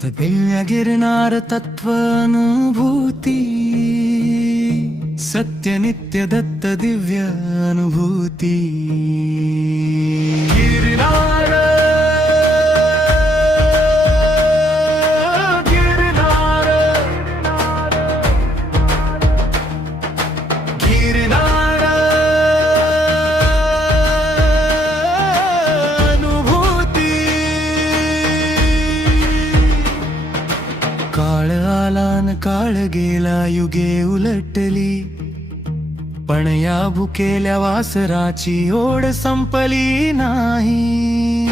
दिव्य गिरनार तत्वानुभूती, सत्य नित्य दत्त दिव्य अनुभूती। गिरनार गिरनार गिरनार अनुभूती। काळ आला न काळ गेला, युगे उलटली, पण या भुकेल्या वासराची ओढ संपली नाही।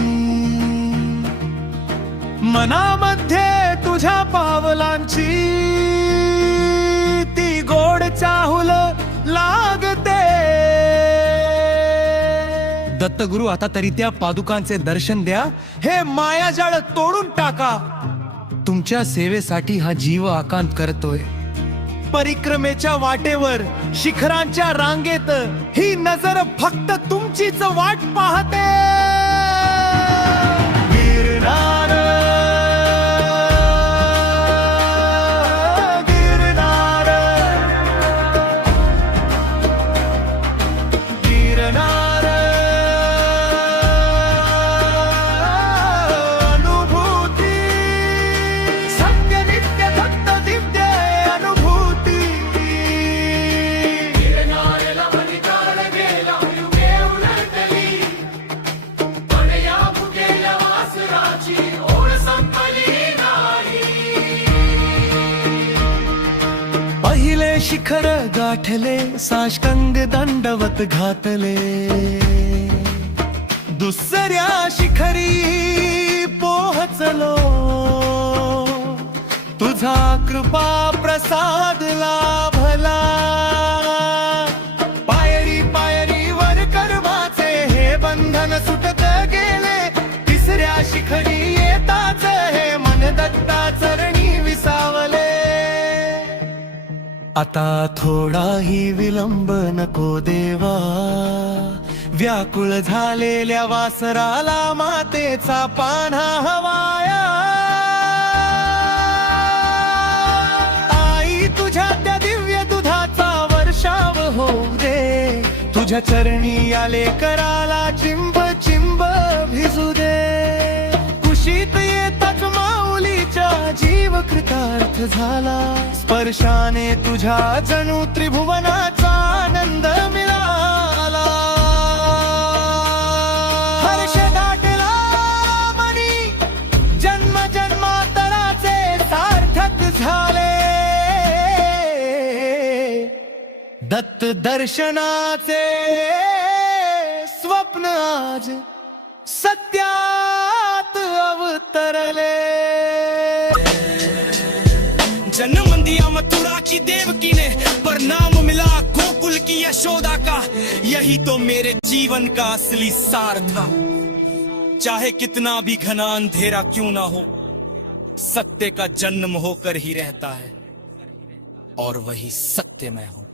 मनामध्ये तुझ्या पावलांची ती गोड चाहुल लागते। दत्तगुरु, आता तरी त्या पादुकांचे दर्शन द्या, हे मायाजाळ तोडून टाका। तुमच्या सेवेसाठी हा जीव आकांत करतोय। परिक्रमेच्या वाटेवर शिखरांच्या रांगेत ही नजर फक्त तुमचीच वाट पाहते। गिरनार गिरनार गिरनार अनुभूती, सत्य नित्य दत्त दिव्य अनुभूती। पहिले शिखर गाठले, साष्टांग दंडवत घातले, दुसऱ्या शिखरी पोहचलो, तुझा कृपा प्रसाद लाभला। पायरी पायरीवर कर्माचे हे बंधन सुटत गेले, तिसऱ्या शिखरी येताच हे मन दत्ता चरणी विसावले। आता थोडाही विलंब नको देवा, व्याकुळ झालेल्या वासराला मातेचा पान्हा हवाया। आई, तुझ्या त्या दिव्य दुधाचा वर्षाव होऊ दे, तुझ्या चरणी आले कराला चिंब चिंब भिजू दे। कुशीत येताच माऊलीच्या जीव कृतार्थ झाला, स्पर्शाने तुझ्या जणू त्रिभुवनाचा आनंद मिळाला। हर्ष दाटला मनी, जन्म जन्मांतराचे सार्थक झाले, दत्त दर्शनाचे स्वप्न आज सत्यात अवतरले। जन्म दिया मथुरा की देवकी ने, पर नाम मिला गोकुल की यशोदा का। यही तो मेरे जीवन का असली सार था। चाहे कितना भी घना अंधेरा क्यों ना हो, सत्य का जन्म होकर ही रहता है, और वही सत्य मैं हूं।